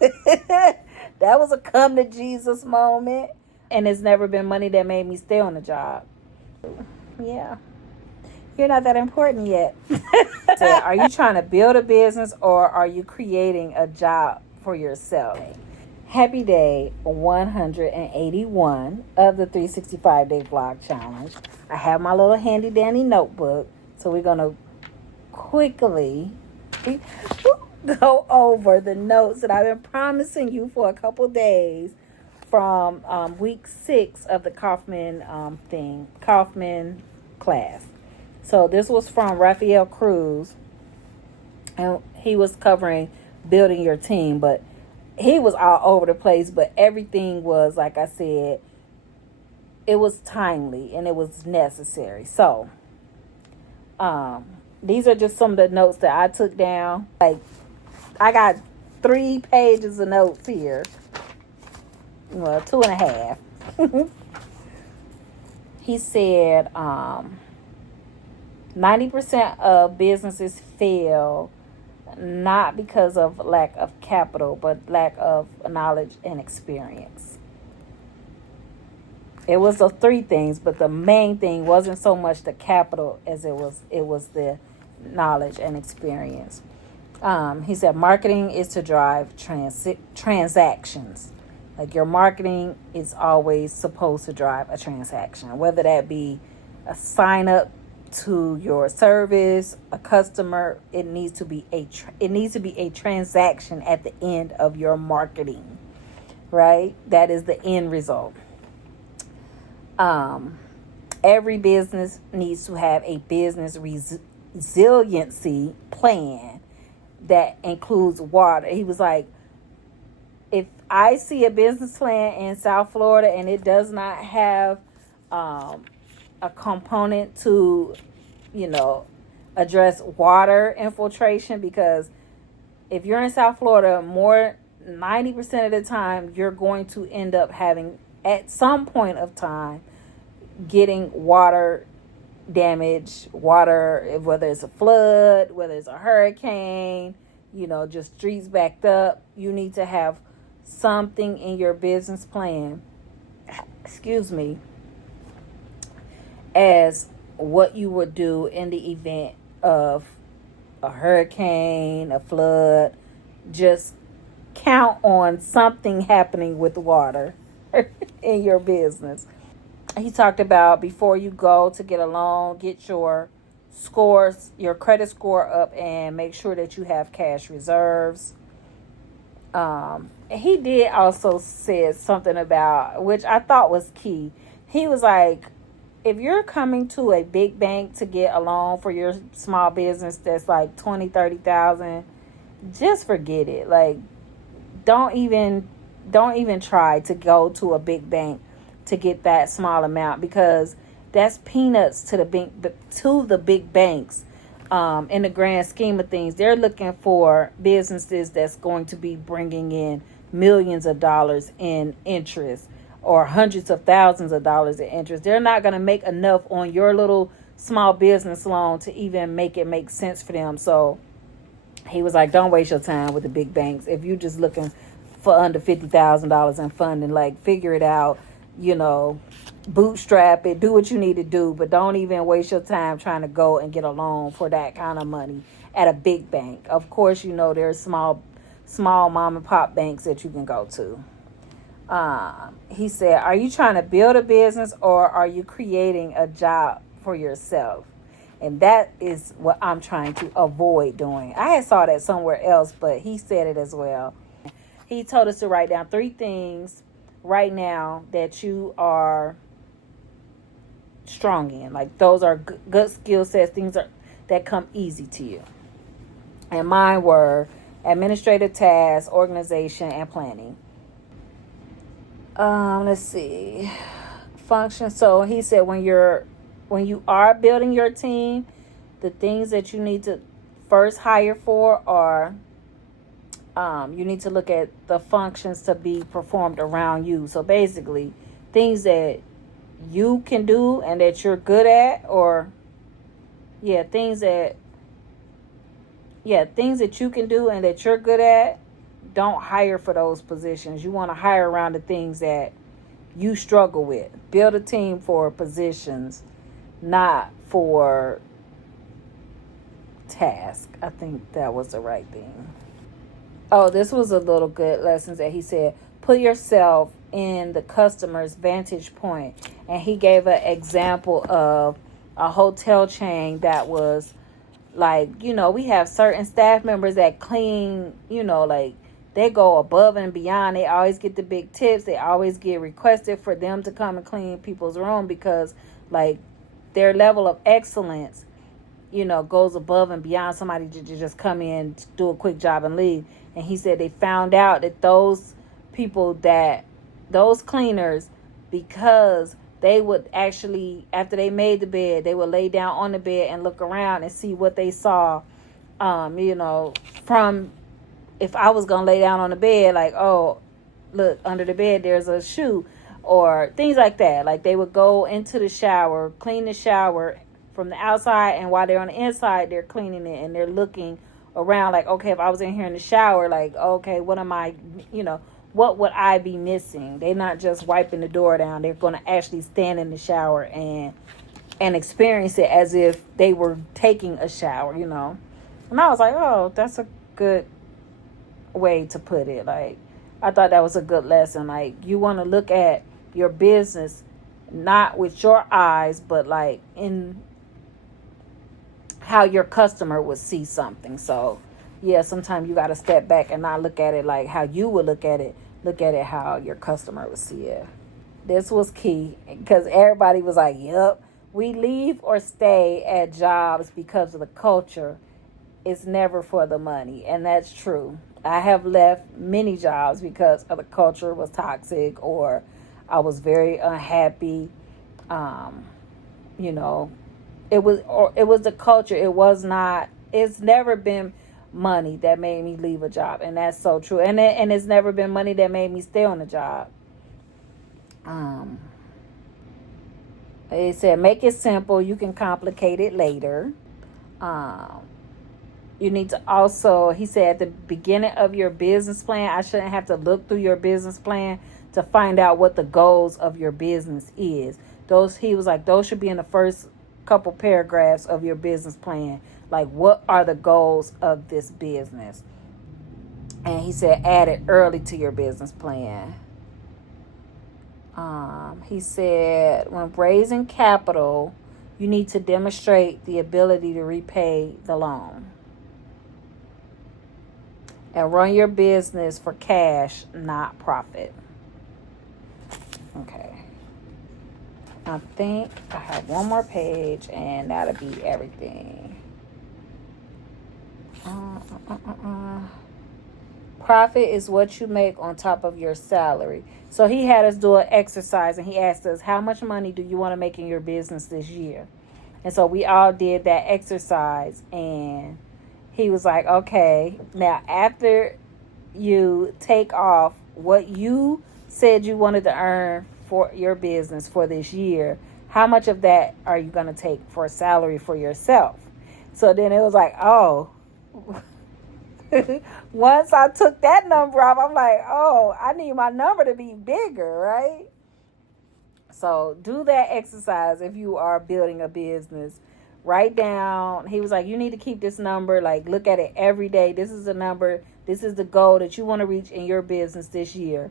That was a come to Jesus moment. And it's never been money that made me stay on the job. Yeah. You're not that important yet. So, are you trying to build a business or are you creating a job for yourself? Happy day 181 of the 365 day vlog challenge. I have my little handy dandy notebook. So we're going to quickly go over the notes that I've been promising you for a couple days from week 6 of the Kauffman Kauffman class. So this was from Raphael Cruz, and he was covering building your team, but he was all over the place, but everything was, like I said, it was timely and it was necessary. So these are just some of the notes that I took down. Like, I got 3 pages of notes here. Well, 2.5. He said 90% of businesses fail not because of lack of capital, but lack of knowledge and experience. It was the 3 things, but the main thing wasn't so much the capital as it was the knowledge and experience. He said marketing is to drive transactions. Like, your marketing is always supposed to drive a transaction, whether that be a sign up to your service, a customer. It needs to be a transaction at the end of your marketing, right? That is the end result. Every business needs to have a business resiliency plan that includes water. He was like, if I see a business plan in South Florida and it does not have a component to, address water infiltration, because if you're in South Florida, 90% of the time, you're going to end up having, at some point of time, getting water damage, whether it's a flood, whether it's a hurricane, just streets backed up. You need to have something in your business plan, as what you would do in the event of a hurricane, a flood. Just count on something happening with water in your business. He talked about, before you go to get a loan, get your credit score up, and make sure that you have cash reserves. He did also say something about, which I thought was key. He was like, if you're coming to a big bank to get a loan for your small business that's like $20,000-$30,000, just forget it. Like, don't even try to go to a big bank to get that small amount, because that's peanuts to the big banks. In the grand scheme of things, they're looking for businesses that's going to be bringing in millions of dollars in interest, or hundreds of thousands of dollars in interest. They're not going to make enough on your little small business loan to even make it make sense for them. So he was like, don't waste your time with the big banks. If you're just looking for under $50,000 in funding, like, figure it out, bootstrap it, do what you need to do, but don't even waste your time trying to go and get a loan for that kind of money at a big bank. Of course, there's small mom and pop banks that you can go to. He said, are you trying to build a business or are you creating a job for yourself? And that is what I'm trying to avoid doing. I had saw that somewhere else, but he said it as well. He told us to write down 3 things right now that you are strong in. Like, those are good skill sets, things that come easy to you. And mine were administrative tasks, organization, and planning. Let's see. Function. So he said, when you are building your team, the things that you need to first hire for are, you need to look at the functions to be performed around you. So basically, things that you can do and that you're good at, things that you can do and that you're good at. don't hire for those positions. You want to hire around the things that you struggle with. Build a team for positions, not for tasks. I think that was the right thing. Oh, this was a little good lesson that he said. Put yourself in the customer's vantage point. And he gave an example of a hotel chain that was like, we have certain staff members that clean, like they go above and beyond. They always get the big tips. They always get requested for them to come and clean people's room because like their level of excellence, goes above and beyond somebody to just come in, do a quick job and leave. And he said they found out that those cleaners, because they would actually, after they made the bed, they would lay down on the bed and look around and see what they saw, from, if I was going to lay down on the bed, like, oh, look, under the bed, there's a shoe, or things like that. Like they would go into the shower, clean the shower from the outside, and while they're on the inside, they're cleaning it and they're looking around like, okay, if I was in here in the shower, like, okay, what am I, what would I be missing? They're not just wiping the door down. They're going to actually stand in the shower and experience it as if they were taking a shower, And I was like, oh, that's a good way to put it. Like, I thought that was a good lesson. Like, you want to look at your business not with your eyes, but like in how your customer would see something. So yeah, sometimes you got to step back and not look at it like how you would look at it how your customer would see it. This was key because everybody was like, yep, we leave or stay at jobs because of the culture. It's never for the money. And that's true. I have left many jobs because of the culture was toxic or I was very unhappy. It was the culture. It's never been money that made me leave a job. And that's so true. And it's never been money that made me stay on the job. It said, make it simple. You can complicate it later. You need to also, he said, at the beginning of your business plan, I shouldn't have to look through your business plan to find out what the goals of your business is. He was like, those should be in the first couple paragraphs of your business plan. Like, what are the goals of this business? And he said, add it early to your business plan. He said, when raising capital, you need to demonstrate the ability to repay the loan. And run your business for cash, not profit. Okay. I think I have one more page and that'll be everything. Profit is what you make on top of your salary. So he had us do an exercise and he asked us, how much money do you want to make in your business this year? And so we all did that exercise and he was like, okay, now after you take off what you said you wanted to earn for your business for this year, how much of that are you going to take for a salary for yourself? So then it was like, oh, once I took that number off, I'm like, oh, I need my number to be bigger, right? So do that exercise if you are building a business. Write down, he was like, you need to keep this number, like look at it every day. This is the number, this is the goal that you want to reach in your business this year.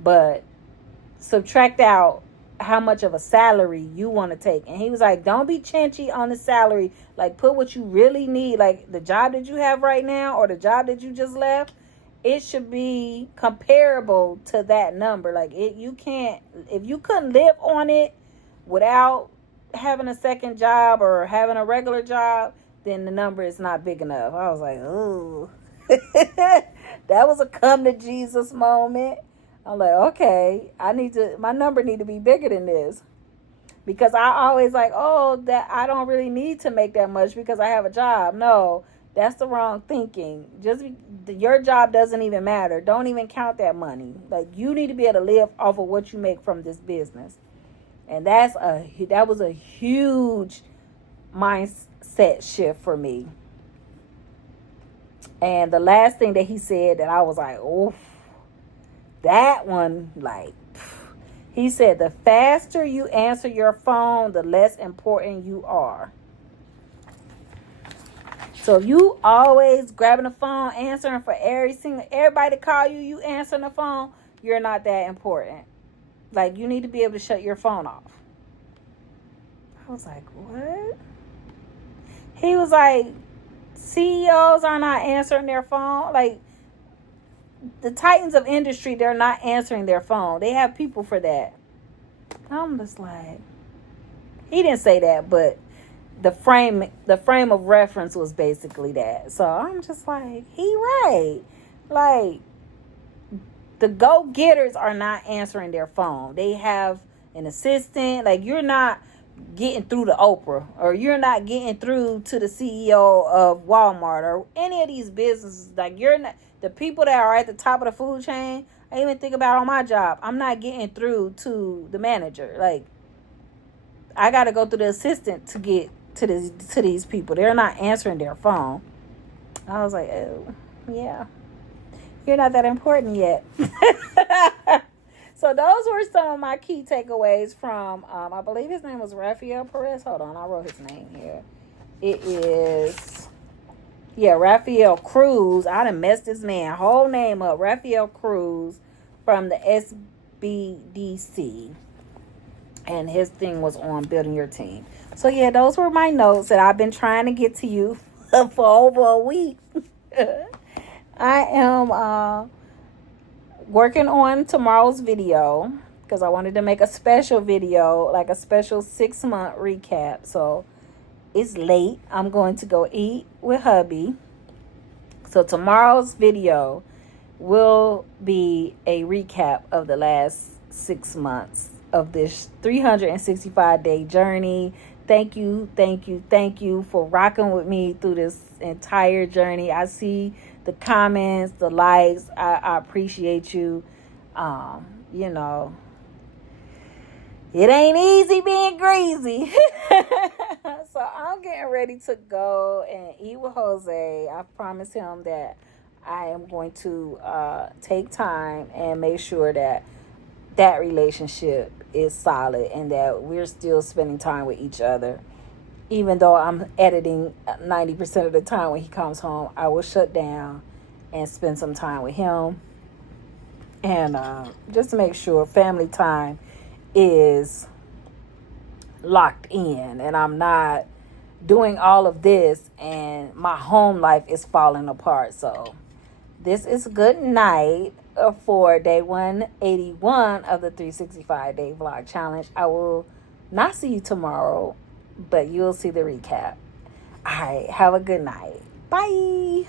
But subtract out how much of a salary you want to take. And he was like, don't be chinchy on the salary. Like, put what you really need. Like, the job that you have right now or the job that you just left, it should be comparable to that number. Like, if you couldn't live on it without having a second job or having a regular job, then the number is not big enough. I was like, ooh. That was a come to Jesus moment. I'm like, okay, my number need to be bigger than this. Because I always like, oh, that I don't really need to make that much because I have a job. No, that's the wrong thinking. Your job doesn't even matter. Don't even count that money. Like, you need to be able to live off of what you make from this business. And that was a huge mindset shift for me. And the last thing that he said that I was like, oh, that one, like, he said, the faster you answer your phone, the less important you are. So if you always grabbing the phone, answering for everybody call you, you answering the phone, you're not that important. Like, you need to be able to shut your phone off. I was like, what? He was like, CEOs are not answering their phone. Like, the titans of industry, they're not answering their phone. They have people for that. I'm just like, he didn't say that, but the frame of reference was basically that. So I'm just like, he right. Like, the go-getters are not answering their phone. They have an assistant. Like, you're not getting through to Oprah, or you're not getting through to the CEO of Walmart or any of these businesses. Like, you're not, the people that are at the top of the food chain, I even think about on my job, I'm not getting through to the manager. Like, I got to go through the assistant to get to these people. They're not answering their phone. I was like, oh, yeah. You're not that important yet. So those were some of my key takeaways from, I believe his name was Raphael Cruz. Hold on, I wrote his name here. It is, Raphael Cruz. I done messed this man whole name up. Raphael Cruz from the SBDC. And his thing was on building your team. So, those were my notes that I've been trying to get to you for over a week. I am working on tomorrow's video because I wanted to make a special video, like a special 6-month recap. So, it's late. I'm going to go eat with hubby. So, tomorrow's video will be a recap of the last 6 months of this 365-day journey. Thank you for rocking with me through this entire journey. I see the comments, the likes. I appreciate you. It ain't easy being greasy. So I'm getting ready to go and eat with Jose. I promised him that I am going to take time and make sure that relationship is solid and that we're still spending time with each other. Even though I'm editing 90% of the time when he comes home, I will shut down and spend some time with him. And just to make sure family time is locked in and I'm not doing all of this and my home life is falling apart. So this is good night for day 181 of the 365-day vlog challenge. I will not see you tomorrow, but you'll see the recap. All right, have a good night. Bye.